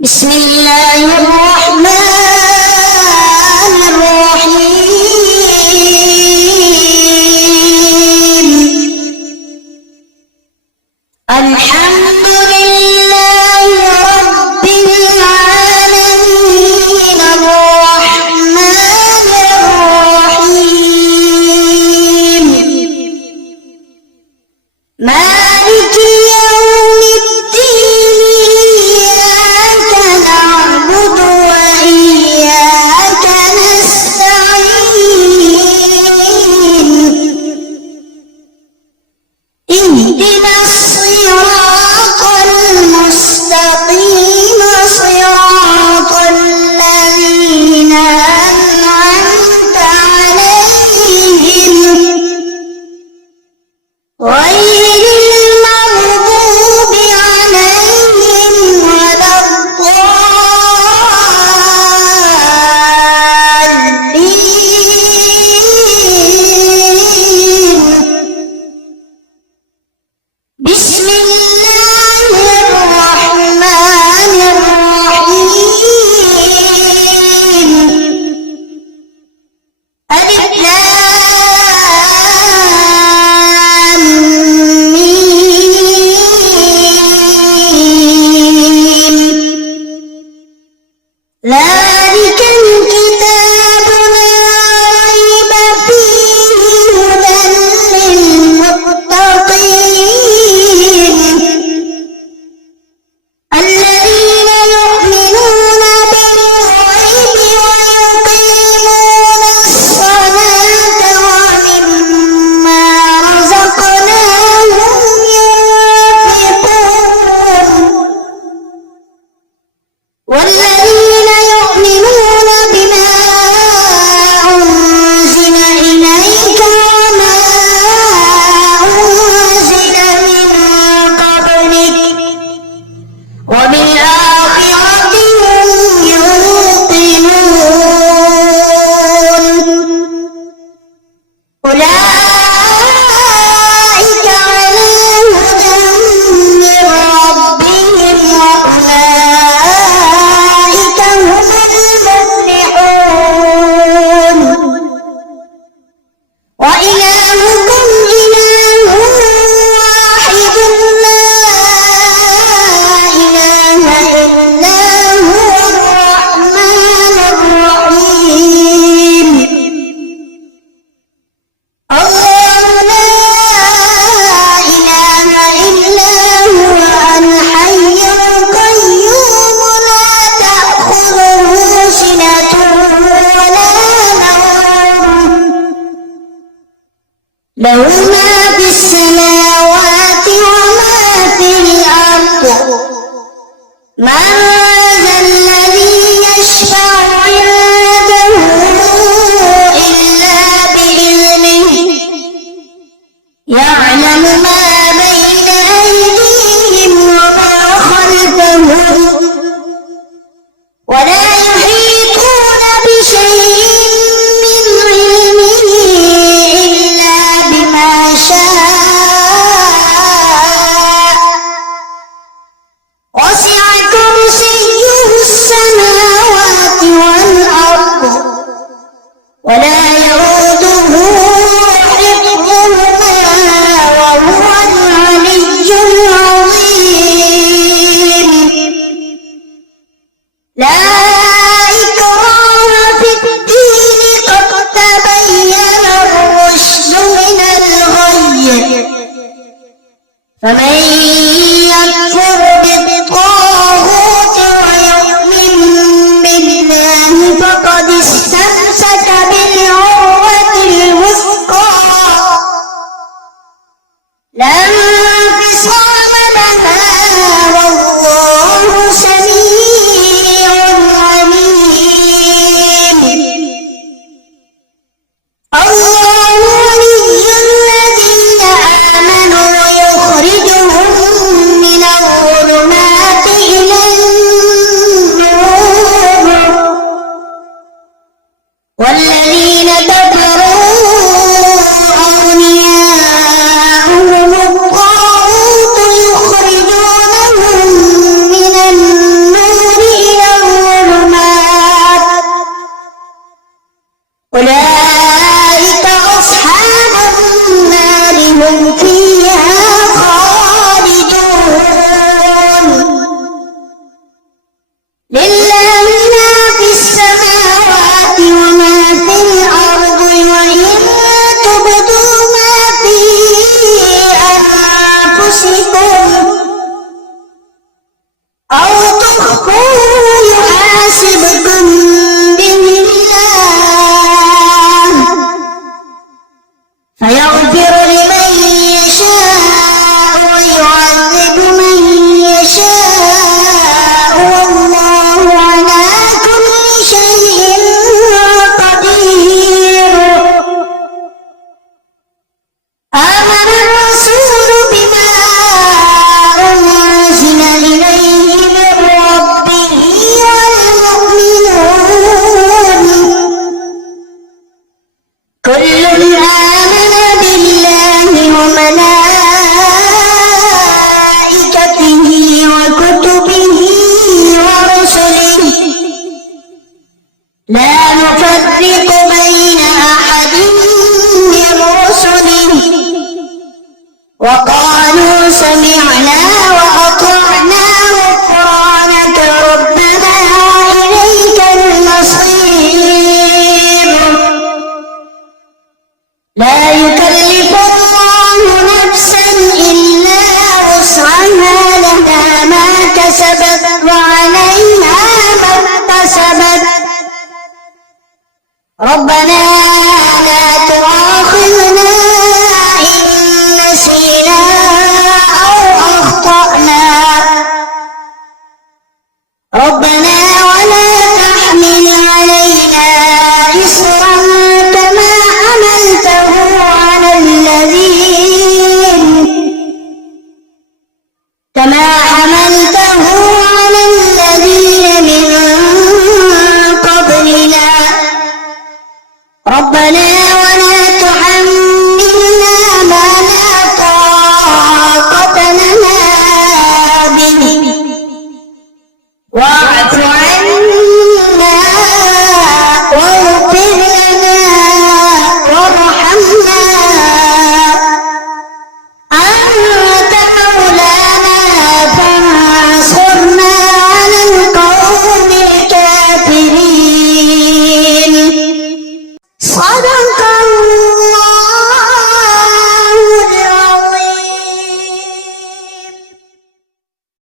بسم الله الرحمن الرحيم. الحمد لله رب العالمين الرحمن الرحيم مالك يوم الدين إياك نعبد وإياك نستعين اهدنا الصراط المستقيم صراط الذين أنعمت عليهم غير المغضوب عليهم ولا الضالين. بسم الله الرحمن الرحيم. ألف لام ميم. ذلك الكتاب لا ريب فيه هدى للمتقين الذين يؤمنون بالغيب ويقيمون الصلاة ومما رزقناهم ينفقون والذين يؤمنون بما أنزل إليك وما أنزل من قبلك وبالآخرة هم يوقنون أولئك على هدى من ربهم وأولئك هم المفلحون. وإلهكم إله واحد لا إله إلا هو الرحمن الرحيم. الله لا إله إلا هو الحي القيوم لا تأخذه سنة ولا نوم له ما في السماوات وما في الأرض. من ذا الذي يشفع عنده إلا بإذنه يعلم ما بين أيديهم وما خلفهم ولا يحيطون بشيء من علمه إلا بما شاء وسع كرسيه السماوات والأرض ولا يؤوده حفظهما وهو العلي العظيم. لا إكراه في الدين قد تبين الرشد من الغي فمن يكفر بالطاغوت ويؤمن بالله فقد استمسك بالعروة الوثقى لا انفصام لها والله سميع بشرى